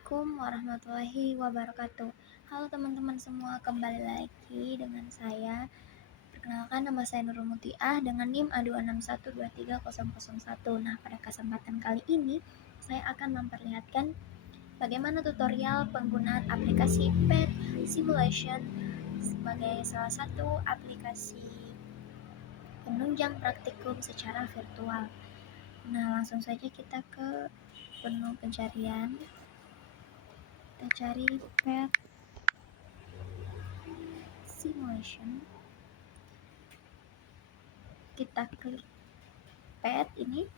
Assalamualaikum warahmatullahi wabarakatuh. Halo teman-teman semua, kembali lagi dengan saya. Perkenalkan, nama saya Nurul Mutiah dengan NIM A261230001. Nah, pada kesempatan kali ini saya akan memperlihatkan bagaimana tutorial penggunaan aplikasi Pet Simulation sebagai salah satu aplikasi penunjang praktikum secara virtual. Nah, langsung saja kita ke menu pencarian. Kita cari Pet Simulation. Kita klik pet ini.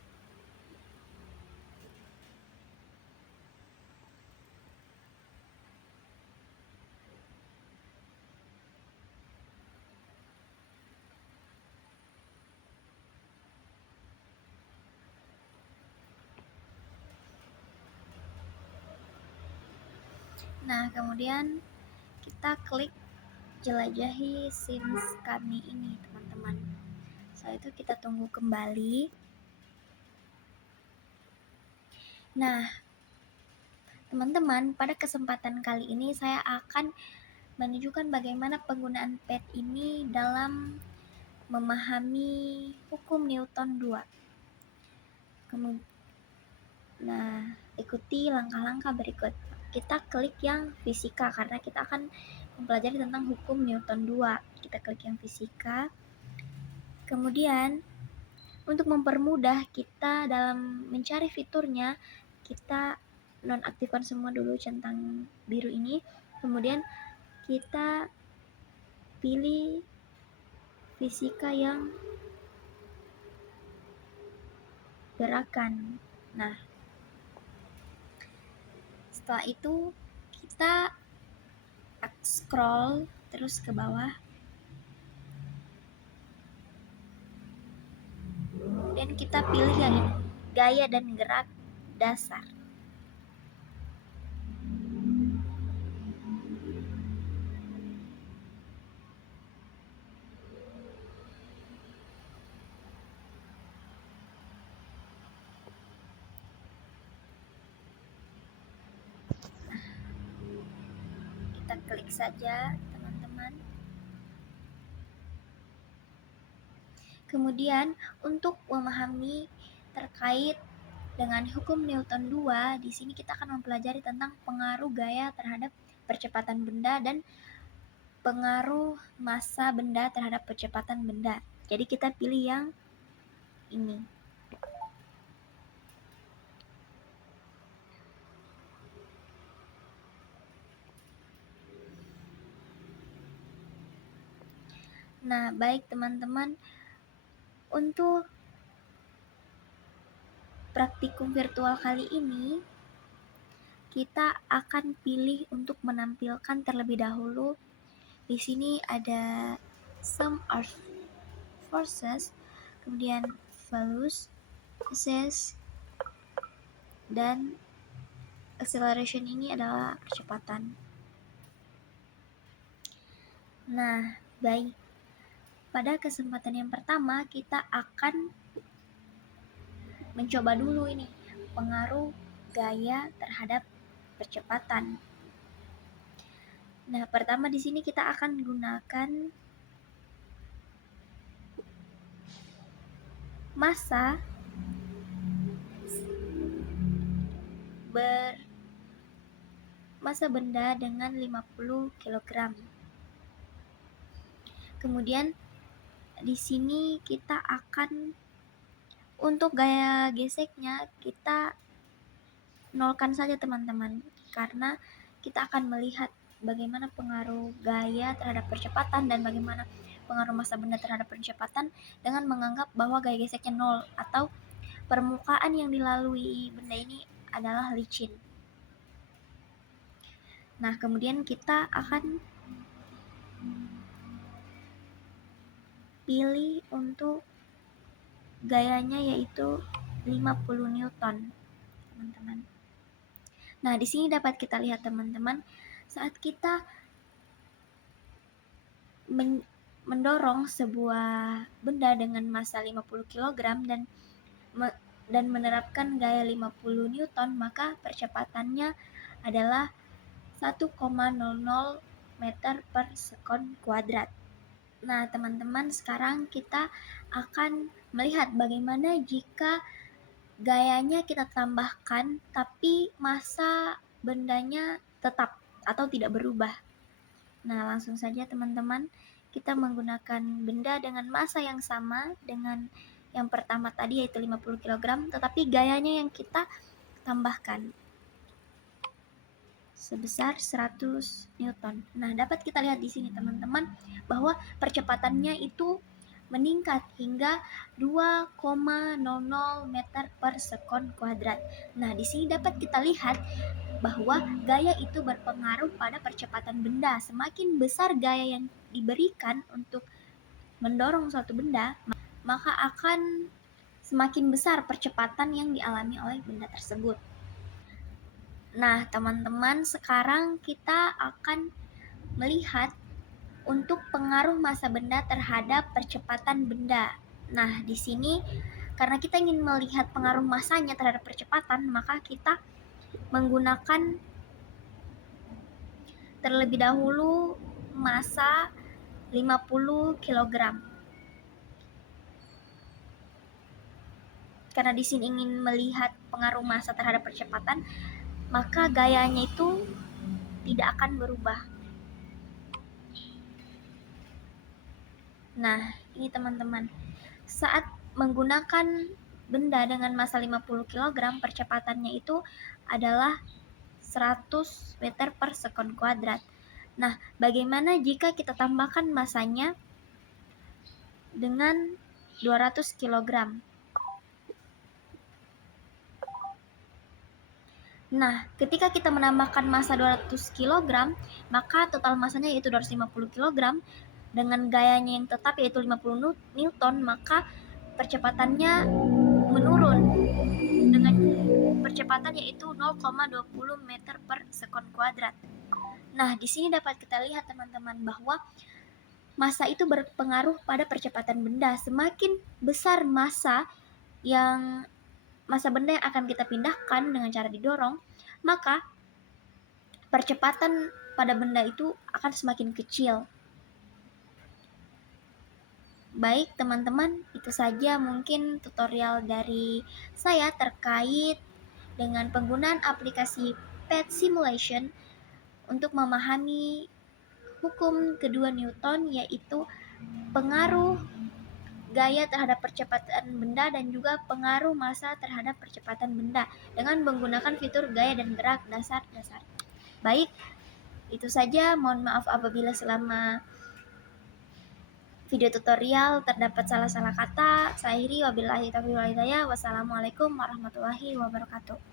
Nah, kemudian kita klik jelajahi scenes kami ini, teman-teman. Setelah itu kita tunggu kembali. Nah, teman-teman, pada kesempatan kali ini saya akan menunjukkan bagaimana penggunaan pet ini dalam memahami hukum Newton 2. Nah, ikuti langkah-langkah berikut. Kita klik yang fisika karena kita akan mempelajari tentang hukum Newton 2. Kita klik yang fisika. Kemudian, untuk mempermudah kita dalam mencari fiturnya, kita nonaktifkan semua dulu centang biru ini. Kemudian kita pilih fisika yang gerakan. Nah, setelah itu kita scroll terus ke bawah. Dan kita pilih yang ini, gaya dan gerak dasar. Kita klik saja, teman-teman. Kemudian untuk memahami terkait dengan hukum Newton 2, di sini kita akan mempelajari tentang pengaruh gaya terhadap percepatan benda dan pengaruh massa benda terhadap percepatan benda. Jadi kita pilih yang ini. Nah, baik teman-teman, untuk praktikum virtual kali ini kita akan pilih untuk menampilkan terlebih dahulu. Di sini ada sum of forces, kemudian velocities, dan acceleration ini adalah kecepatan. Nah, baik. Pada kesempatan yang pertama kita akan mencoba dulu ini pengaruh gaya terhadap percepatan. Nah, pertama di sini kita akan gunakan massa benda dengan 50 kg. Kemudian di sini kita akan untuk gaya geseknya kita nolkan saja, teman-teman, karena kita akan melihat bagaimana pengaruh gaya terhadap percepatan dan bagaimana pengaruh massa benda terhadap percepatan dengan menganggap bahwa gaya geseknya 0 atau permukaan yang dilalui benda ini adalah licin. Nah, kemudian kita akan pilih untuk gayanya yaitu 50 Newton, teman-teman. Nah, di sini dapat kita lihat, teman-teman, saat kita mendorong sebuah benda dengan massa 50 kg dan menerapkan gaya 50 Newton, maka percepatannya adalah 1,00 meter per sekon kuadrat. Nah, teman-teman, sekarang kita akan melihat bagaimana jika gayanya kita tambahkan tapi massa bendanya tetap atau tidak berubah. Nah, langsung saja teman-teman, kita menggunakan benda dengan massa yang sama dengan yang pertama tadi, yaitu 50 kg, tetapi gayanya yang kita tambahkan sebesar 100 Newton. Nah, dapat kita lihat di sini teman-teman bahwa percepatannya itu meningkat hingga 2,00 meter per sekon kuadrat. Nah, di sini dapat kita lihat bahwa gaya itu berpengaruh pada percepatan benda. Semakin besar gaya yang diberikan untuk mendorong suatu benda, maka akan semakin besar percepatan yang dialami oleh benda tersebut. Nah, teman-teman, sekarang kita akan melihat untuk pengaruh massa benda terhadap percepatan benda. Nah, di sini karena kita ingin melihat pengaruh massanya terhadap percepatan, maka kita menggunakan terlebih dahulu massa 50 kg. Karena di sini ingin melihat pengaruh massa terhadap percepatan, maka gayanya itu tidak akan berubah. Nah, ini teman-teman, saat menggunakan benda dengan massa 50 kg, percepatannya itu adalah 100 meter per sekon kuadrat. Nah, bagaimana jika kita tambahkan massanya dengan 200 kg? Nah, ketika kita menambahkan massa 200 kg, maka total massanya yaitu 250 kg dengan gayanya yang tetap yaitu 50 Newton, maka percepatannya menurun dengan percepatan yaitu 0,20 meter per sekon kuadrat. Nah, di sini dapat kita lihat teman-teman bahwa massa itu berpengaruh pada percepatan benda. Semakin besar massa benda yang akan kita pindahkan dengan cara didorong, maka percepatan pada benda itu akan semakin kecil. Baik teman-teman, itu saja mungkin tutorial dari saya terkait dengan penggunaan aplikasi PET Simulation untuk memahami hukum kedua Newton, yaitu pengaruh gaya terhadap percepatan benda dan juga pengaruh massa terhadap percepatan benda dengan menggunakan fitur gaya dan gerak dasar-dasar. Baik, itu saja. Mohon maaf apabila selama video tutorial terdapat salah-salah kata. Saya akhiri, wabillahi taufiq wal hidayah. Wassalamualaikum warahmatullahi wabarakatuh.